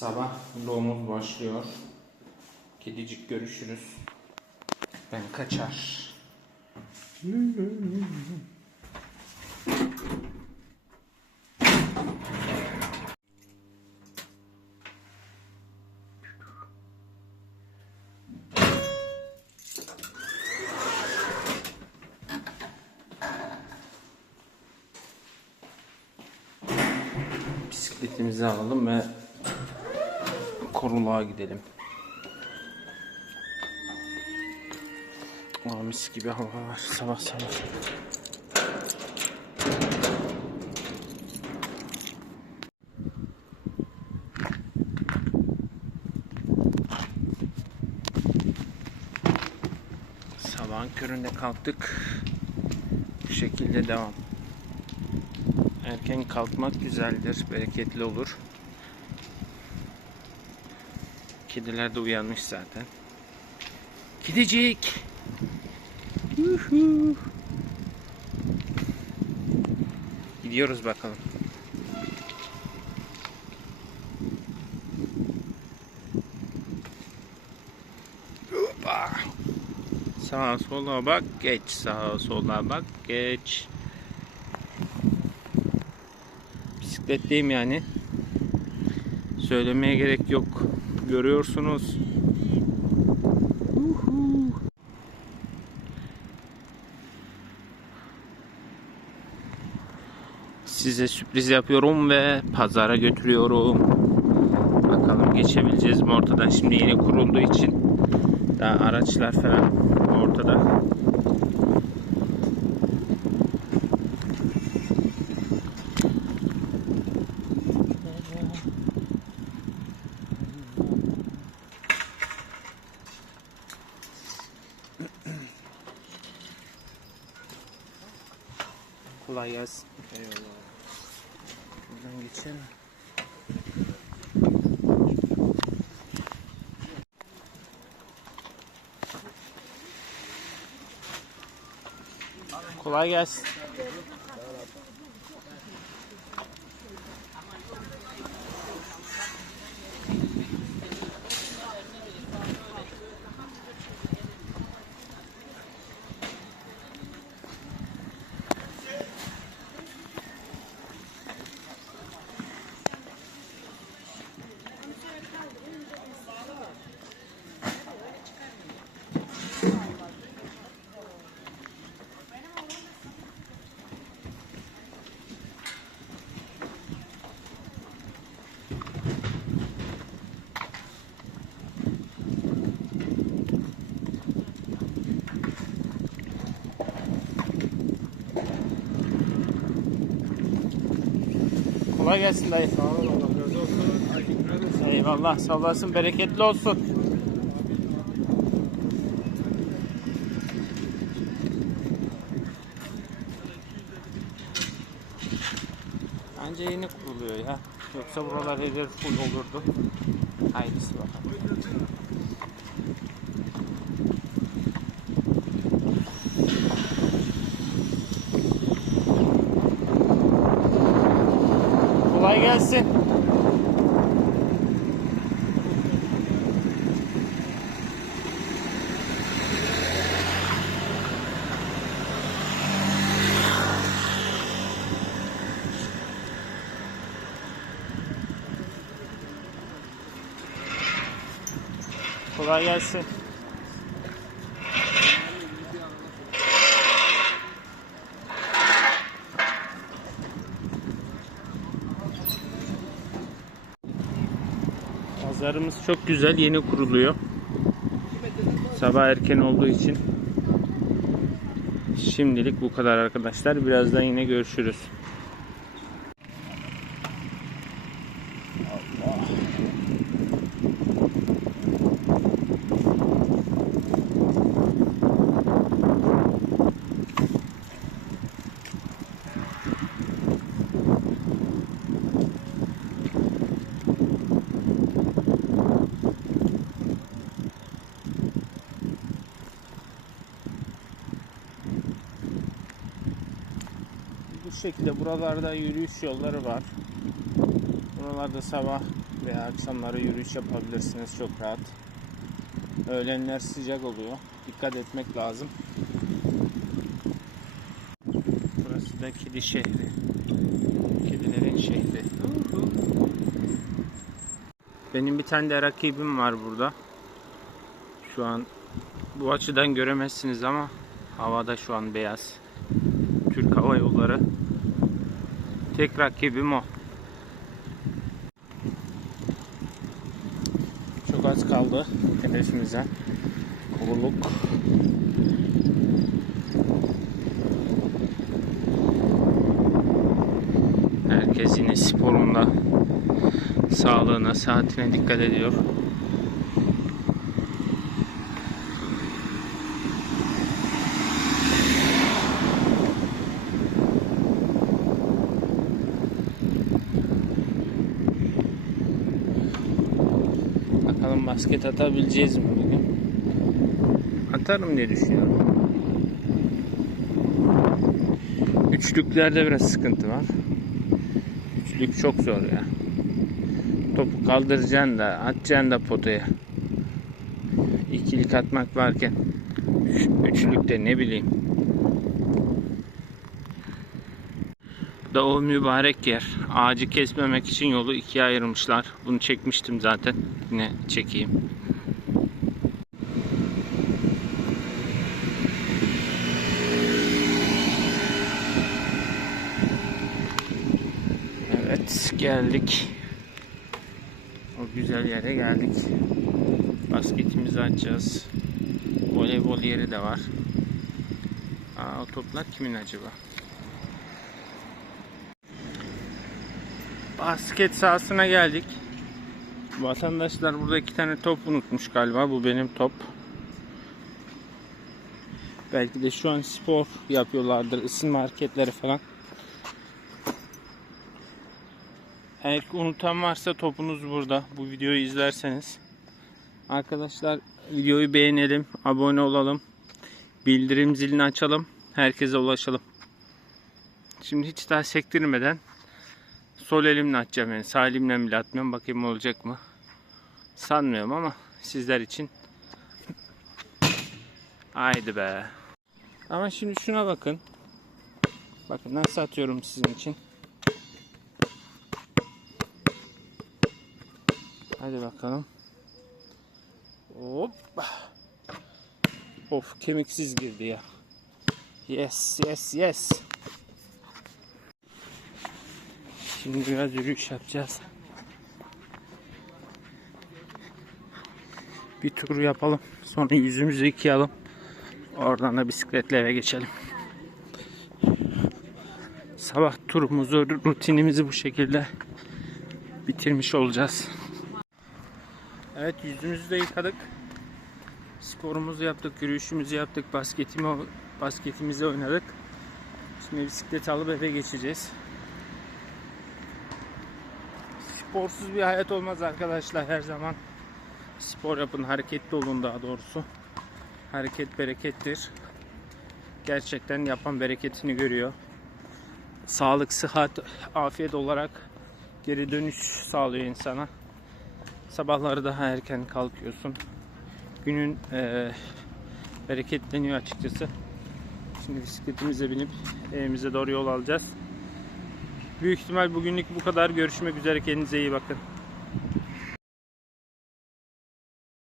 Sabah vlogumuz başlıyor. Kedicik görüşürüz. Ben kaçar. Bisikletimizi alalım ve koruluğa gidelim. Aa, mis gibi hava var sabah sabah. Sabahın köründe kalktık. Bu şekilde devam. Erken kalkmak güzeldir, bereketli olur. Kediler de uyanmış zaten. Yuhu. Gidiyoruz bakalım. Hoppa. Sağa sola bak geç. Sağa sola bak geç. Bisikletteyim yani. Söylemeye gerek yok. Görüyorsunuz. Size sürpriz yapıyorum ve pazara götürüyorum. Bakalım geçebileceğiz mi ortadan. Şimdi yeni kurulduğu için daha araçlar falan ortada. Kolay gelsin. Eyvallah. Buradan geçelim. Kolay gelsin. Kolay gelsin dayı. Sağ olun, Allah razı olsun. Eyvallah sağ olasın bereketli olsun. Bence yeni kuruluyor ya. Yoksa buralar her yer full olurdu. Hayırlısı bakalım. Kolay gelsin. Kolay gelsin. Pazarımız çok güzel, yeni kuruluyor. Sabah erken olduğu için. Şimdilik bu kadar arkadaşlar. Birazdan yine görüşürüz. Bu şekilde buralarda yürüyüş yolları var. Buralarda sabah veya akşamları yürüyüş yapabilirsiniz çok rahat. Öğlenler sıcak oluyor. Dikkat etmek lazım. Burası da kedi şehri. Kedilerin şehri. Benim bir tane de rakibim var burada. Şu an bu açıdan göremezsiniz ama havada şu an beyaz. Türk Hava Yolları. Tek rakibim o. Çok az kaldı hedefimize. Kuruluk. Herkes yine sporunda sağlığına, saatine dikkat ediyor. Bakalım basket atabileceğiz mi bugün? Atarım diye düşünüyorum. Üçlüklerde biraz sıkıntı var. Üçlük çok zor ya. Topu kaldıracaksın da atacaksın da potaya. İkilik atmak varken üç, üçlükte ne bileyim. Da o mübarek yer. Ağacı kesmemek için yolu ikiye ayırmışlar. Bunu çekmiştim zaten. Yine çekeyim. Evet geldik. O güzel yere geldik. Basketimizi açacağız. Voleybol yeri de var. Aa, o toplar kimin acaba? Basket sahasına geldik. Vatandaşlar burada iki tane top unutmuş galiba. Bu benim top. Belki de şu an spor yapıyorlardır. ısınma hareketleri falan. Eğer unutan varsa topunuz burada. Bu videoyu izlerseniz. Arkadaşlar videoyu beğenelim. Abone olalım. Bildirim zilini açalım. Herkese ulaşalım. Şimdi hiç daha sektirmeden sol elimle atacağım yani. Sağ elimle bile atmıyorum. Bakayım olacak mı? Sanmıyorum ama sizler için. Haydi be. Ama şimdi şuna bakın. Bakın nasıl atıyorum sizin için. Hadi bakalım. Hop. Of kemiksiz girdi ya. Yes yes yes. Şimdi biraz yürüyüş yapacağız. Bir tur yapalım. Sonra yüzümüzü yıkayalım. Oradan da bisikletle eve geçelim. Sabah turumuzu, rutinimizi bu şekilde bitirmiş olacağız. Evet yüzümüzü de yıkadık. Sporumuzu yaptık, yürüyüşümüzü yaptık, basketimi, basketimizi oynadık. Şimdi bisiklet alıp eve geçeceğiz. Sporsuz bir hayat olmaz arkadaşlar her zaman. Spor yapın, hareketli olun daha doğrusu. Hareket berekettir. Gerçekten yapan bereketini görüyor. Sağlık, sıhhat, afiyet olarak geri dönüş sağlıyor insana. Sabahları daha erken kalkıyorsun. Günün eee, bereketleniyor açıkçası. Şimdi bisikletimize binip evimize doğru yol alacağız. Büyük ihtimal bugünlük bu kadar. Görüşmek üzere. Kendinize iyi bakın.